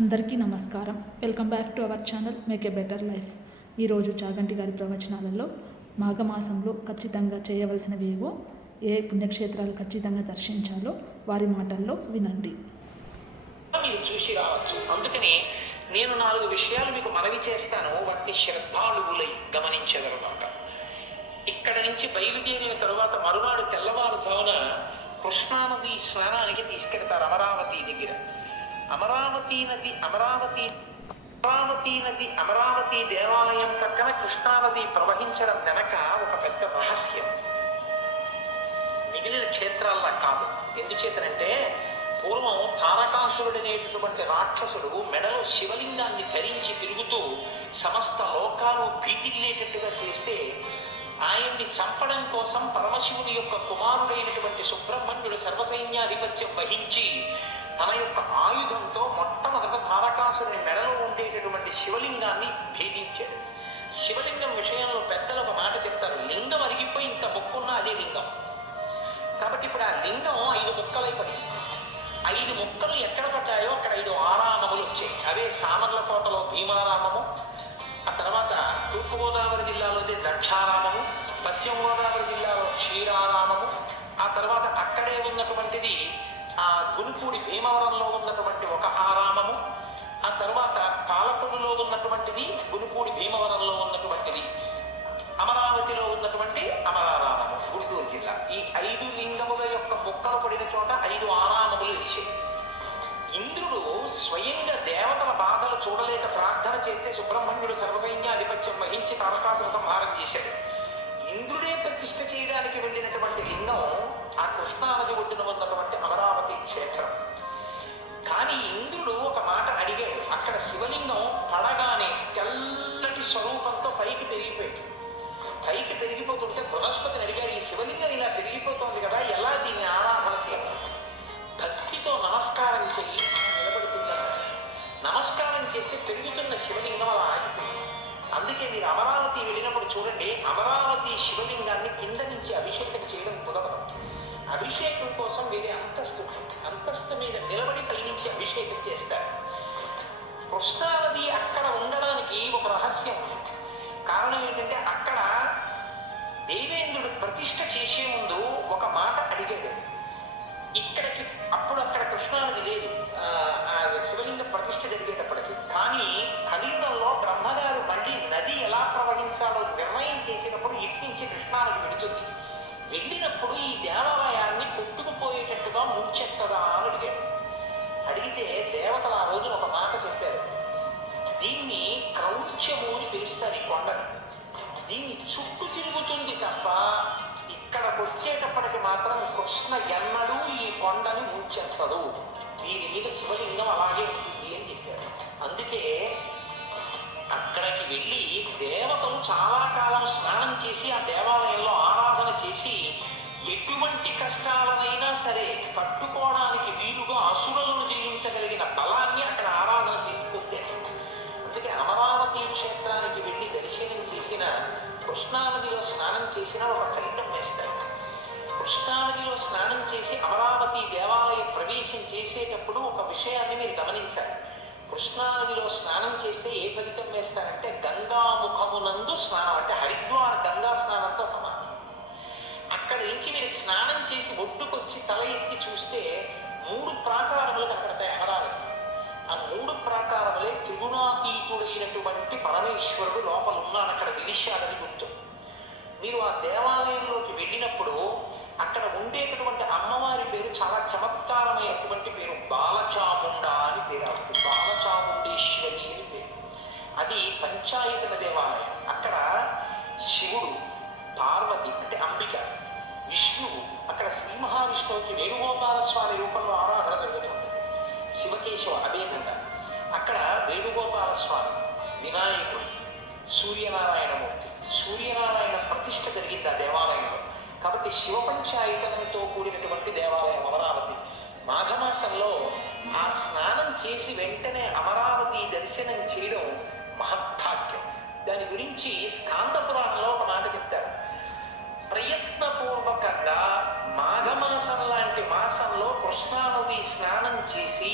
అందరికీ నమస్కారం. Welcome back to our channel make a better life. ఈరోజు చాగంటి గారి ప్రవచనాలలో మాఘమాసంలో ఖచ్చితంగా చేయవలసినవి ఏవో, ఏ పుణ్యక్షేత్రాలు ఖచ్చితంగా దర్శించాలో వారి మాటల్లో వినండి. మీరు చూసి రావచ్చు. అందుకని నేను 4 విషయాలు మీకు మనవి చేస్తాను, వాటిని శ్రద్ధాళువులై గమనించగలమాట. ఇక్కడ నుంచి బయలుదేరిన తరువాత మరునాడు తెల్లవారుజామున కృష్ణానది స్నానానికి తీసుకెడతారు అమరావతి దగ్గర. అమరావతి దేవాలయం పక్కన కృష్ణానది ప్రవహించడం వెనక ఒక పెద్ద రహస్యం. మిగిలిన క్షేత్రాల్లో కాదు. ఎందుచేతనంటే పూర్వం తారకాసురుడనేటటువంటి రాక్షసుడు మెడలో శివలింగాన్ని ధరించి తిరుగుతూ సమస్త లోకాలు భీతిల్లేటట్టుగా చేస్తే, ఆయన్ని చంపడం కోసం పరమశివుని యొక్క కుమారుడైనటువంటి సుబ్రహ్మణ్యుడు సర్వసైన్యాధిపత్యం వహించి తన యొక్క ఆయుధంతో మొట్టమొదట తారకాసురుని మెడలో ఉండేటటువంటి శివలింగాన్ని భేదించాడు. శివలింగం విషయంలో పెద్దలు ఒక మాట చెప్తారు, లింగం అరిగిపోయి ఇంత ముక్కున్నా అదే లింగం. కాబట్టి ఇప్పుడు ఆ లింగం 5 ముక్కలైపోయి, 5 ముక్కలు ఎక్కడ పడ్డాయో అక్కడ 5 ఆరామములు వచ్చాయి. అవే సామర్లకోటలో భీమారామము, ఆ తర్వాత తూర్పుగోదావరి జిల్లాలోదే దక్షారామము, పశ్చిమ గోదావరి జిల్లాలో క్షీరారామము, ఆ తర్వాత అక్కడే ఉన్నటువంటిది ఆ గునుపూడి భీమవరంలో ఉన్నటువంటి ఒక ఆరామము, ఆ తర్వాత పాలకొల్లులో ఉన్నటువంటిది గునుపూడి భీమవరంలో ఉన్నటువంటిది, అమరావతిలో ఉన్నటువంటి అమరారామము గుంటూరు జిల్లా. ఈ 5 లింగముల యొక్క ముక్కలు పడిన చోట 5 ఆరామములు వేసాయి. ఇంద్రుడు స్వయంగా దేవతల బాధలు చూడలేక ప్రార్థన చేస్తే సుబ్రహ్మణ్యుడు సర్వసైన్యాధిపత్యం వహించి తారకాసుర సంహారం చేశాడు. ఇంద్రుడే ప్రతిష్ఠ చేయడానికి వెళ్ళినటువంటి లింగం ఆ కృష్ణానది ఒడ్డున ఉన్నటువంటి అమరావతి క్షేత్రం. కానీ ఇంద్రుడు ఒక మాట అడిగాడు. అక్కడ శివలింగం పడగానే తెల్లటి స్వరూపంతో పైకి పెరిగిపోయాడు. పైకి పెరిగిపోతుంటే బృహస్పతిని అడిగాడు, ఈ శివలింగం ఇలా పెరిగిపోతుంది కదా, ఎలా దీన్ని ఆరాధన చేయాలి? భక్తితో నమస్కారం చెయ్యి నిలబడుతుందన్నాడు. నమస్కారం చేస్తే పెరుగుతున్న శివలింగం అలా ఆగిపోయింది. అందుకే మీరు అమరావతి వెళ్ళినప్పుడు చూడండి, అమరావతి శివలింగాన్ని కింద నుంచి అభిషేకం చేయడం కుదరదు. అభిషేకం కోసం వేరే అంతస్తు మీద నిలబడి పైనుంచి అభిషేకం చేస్తారు. కృష్ణానది అక్కడ ఉండడానికి ఒక రహస్యం ఉంది. కారణం ఏంటంటే అక్కడ దేవేంద్రుడు ప్రతిష్ఠ చేసే ముందు ఒక మాట అడిగాడు. ఇక్కడికి అక్కడ కృష్ణానది లేదు శివలింగ ప్రతిష్ఠ జరిగేటప్పటికి. కానీ కలియుగంలో బ్రహ్మగారు మళ్ళీ నది ఎలా ప్రవహించాలో నిర్ణయం చేసినప్పుడు ఇట్నుంచి కృష్ణానది వెడుతుంది. వెళ్ళినప్పుడు ఈ దేవాలయాన్ని కొట్టుకుపోయేటట్టుగా ముంచెత్తదా అని అడిగాడు. అడిగితే దేవతలు ఆ రోజున ఒక మాట చెప్పారు, దీన్ని క్రౌంచము అని పిలుస్తారు ఈ కొండని. దీన్ని చుట్టూ తిరుగుతుంది తప్ప ఇక్కడికి వచ్చేటప్పటికి మాత్రం కృష్ణ ఎన్నడూ ఈ కొండని ముంచెత్తదు, దీని మీద శివలింగం అలాగే ఉంటుంది అని చెప్పారు. అందుకే అక్కడికి వెళ్ళి దేవతలు చాలా కాలం స్నానం చేసి ఆ దేవాలయంలో ఆరాధన చేసి ఎటువంటి కష్టాలనైనా సరే తట్టుకోవడానికి వీలుగా అసురులను జయించగలిగిన బలాన్ని అక్కడ ఆరాధన చేసి పొందారు. అందుకే అమరావతి క్షేత్రానికి వెళ్ళి దర్శనం చేసిన, కృష్ణానదిలో స్నానం చేసిన ఒక ఫలితం వేస్తారు. కృష్ణానదిలో స్నానం చేసి అమరావతి దేవాలయ ప్రవేశం చేసేటప్పుడు ఒక విషయాన్ని మీరు గమనించాలి. కృష్ణానదిలో స్నానం చేస్తే ఏ ఫలితం వేస్తారంటే గంగాముఖమునందు స్నానం, అంటే హరిద్వార్ గంగా స్నానంతో సమానం. అక్కడి నుంచి మీరు స్నానం చేసి ఒడ్డుకొచ్చి తల ఎత్తి చూస్తే 3 ప్రాకారములు కనపడతాయి అమరావతి. ఆ 3 ప్రాకారములే త్రిగుణాతీతుడైనటువంటి పరమేశ్వరుడు లోపల ఉన్నాడు, అక్కడ వినిశాడని గుర్తు. మీరు ఆ దేవాలయంలోకి వెళ్ళినప్పుడు అక్కడ ఉండేటటువంటి అమ్మవారి పేరు చాలా చమత్కారమైనటువంటి పేరు, బాలచాముండ అని పేరు. అవుతుంది బాలచాముండేశ్వరి అని పేరు. అది పంచాయతన దేవాలయం. అక్కడ శివుడు, పార్వతి అంటే అంబిక, విష్ణువు, అక్కడ శ్రీ మహావిష్ణువుకి వేణుగోపాల స్వామి రూపంలో ఆరాధన జరుగుతుంది. శివకేశవ అభేదంగా అక్కడ వేణుగోపాల స్వామి, వినాయకుడు, సూర్యనారాయణమూర్తి, సూర్యనారాయణ ప్రతిష్ఠ జరిగింది ఆ దేవాలయంలో. కాబట్టి శివ పంచాయతనంతో కూడినటువంటి దేవాలయం అమరావతి. మాఘమాసంలో ఆ స్నానం చేసి వెంటనే అమరావతి దర్శనం చేయడం మహద్భాగ్యం. దాని గురించి స్కాంద పురాణంలో ఒక మాట చెప్తారు, ప్రయత్నపూర్వకంగా మాఘమాసం లాంటి మాసంలో కృష్ణానది స్నానం చేసి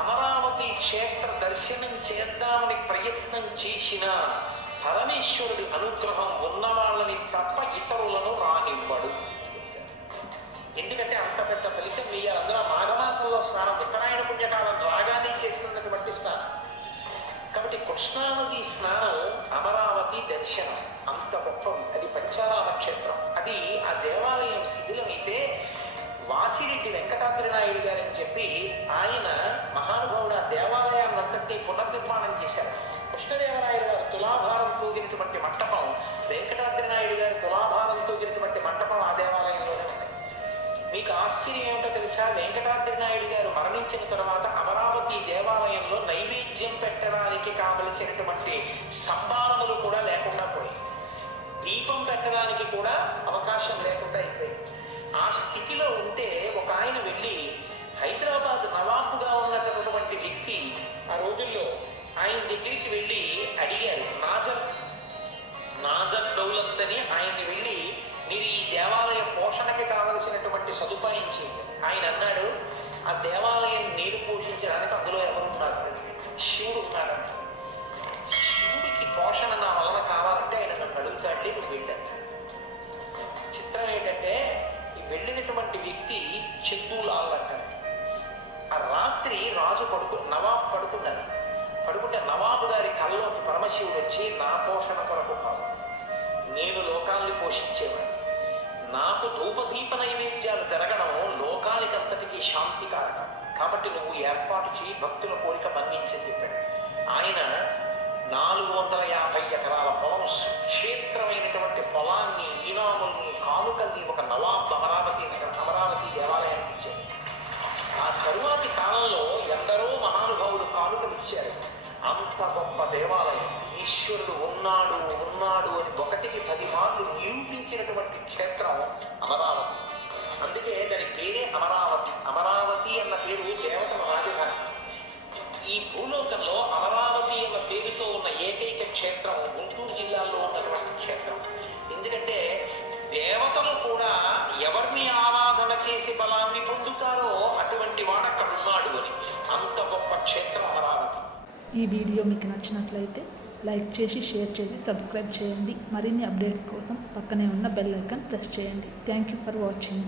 అమరావతి క్షేత్ర దర్శనం చేద్దామని ప్రయత్నం చేసిన పరమేశ్వరుడి అనుగ్రహం ఉన్న వాళ్ళని తప్ప ఇతరులను రానివ్వడు. ఎందుకంటే అంత పెద్ద ఫలితం వేయాలి. అందులో మాఘమాసంలో స్నానం, ఉత్తరాయణ పుణ్యకాలం రాగానే చేస్తున్నటువంటి స్నానం. కాబట్టి కృష్ణానది స్నానం, అమరావతి దర్శనం అంత గొప్పది. అది పంచారామ క్షేత్రం. అది ఆ దేవాలయం శిథిలమైతే వాసిరెడ్డి వెంకటాద్రి నాయుడు గారని చెప్పి ఆయన మహానుభావుడు ఆ దేవాలయాన్ని అంతటి పునర్నిర్మాణం చేశారు. కృష్ణదేవరాయలు గారు తులాభారం తూగినటువంటి మంటపం, వెంకటాద్రి నాయుడు గారి తులాభారం తూగినటువంటి మంటపం ఆ దేవాలయంలోనే ఉంది. మీకు ఆశ్చర్యం ఏమిటో తెలుసా? వెంకటాద్రి నాయుడు గారు మరణించిన తర్వాత అమరావతి దేవాలయంలో నైవేద్యం పెట్టడానికి కావలసినటువంటి సంభావనలు కూడా లేకుండా పోయాయి. దీపం పెట్టడానికి కూడా అవకాశం లేకుండా అయిపోయింది. ఆ స్థితిలో ఉంటే ఒక ఆయన వెళ్ళి, హైదరాబాద్ నవాబుగా ఉన్నటువంటి వ్యక్తి ఆ రోజుల్లో ఆయన దగ్గరికి వెళ్ళి అడిగారు. నాజర్ దౌలత్ అని ఆయన్ని వెళ్ళి, మీరు ఈ దేవాలయ పోషణకి కావలసినటువంటి సదుపాయం చేయండి. ఆయన అన్నాడు, ఆ దేవాలయం నీరు పోషించడానికి అందులో ఎవరు ఉన్నారు? శివుడు ఉన్నాడు. శివుడికి పోషణ నా వలన కావాలంటే ఆయన నన్ను అడుగుతాడే నువ్వు వెళ్ళాను. చిత్రం ఏంటంటే ఈ వెళ్ళినటువంటి వ్యక్తి చెందులాల్ అంటారు. ఆ రాత్రి రాజు నవాబు పడుకుంటే నవాబు గారి కళ్ళలోకి పరమశివుడు వచ్చి, నా పోషణ కొరకు కాదు, నేను లోకాల్ని పోషించేవాడు, నాకు ధూపదీప నైవేద్యాలు జరగడం లోకానికంతటికీ శాంతి కారణం, కాబట్టి నువ్వు ఏర్పాటు చేయి, భక్తుల కోరిక మన్నించని చెప్పాడు. ఆయన 450 ఎకరాల పొలం, సుక్షేత్రమైనటువంటి పొలాన్ని, ఈనాముల్ని, కానుకల్ని ఒక నవాబ్ అమరావతి దేవాలయానికి ఇచ్చారు. ఆ తరువాతి కాలంలో ఎందరో మహానుభావులు కానుకలు ఇచ్చారు. అంత గొప్ప దేవాలయం, ఈశ్వరుడు ఉన్నాడు అని 1కి 10 మార్లు నిరూపించినటువంటి క్షేత్రం అమరావతి. అందుకే దాని పేరే అమరావతి. అమరావతి అన్న పేరు దేవతల రాజధాని. ఈ భూలోకంలో అమరావతి అన్న పేరుతో ఉన్న ఏకైక క్షేత్రం గుంటూరు జిల్లాలో ఉన్నటువంటి క్షేత్రం. ఎందుకంటే దేవతలు కూడా ఎవరిని ఆరాధన చేసి బలాన్ని పొందుతారో అటువంటి వాడు అక్కడ ఉన్నాడు అని. అంత గొప్ప క్షేత్రం అమరావతి. ఈ వీడియో మీకు నచ్చినట్లయితే లైక్ చేసి, షేర్ చేసి, సబ్స్క్రైబ్ చేయండి. మరిన్ని అప్డేట్స్ కోసం పక్కనే ఉన్న బెల్ ఐకాన్ ప్రెస్ చేయండి. Thank you for watching.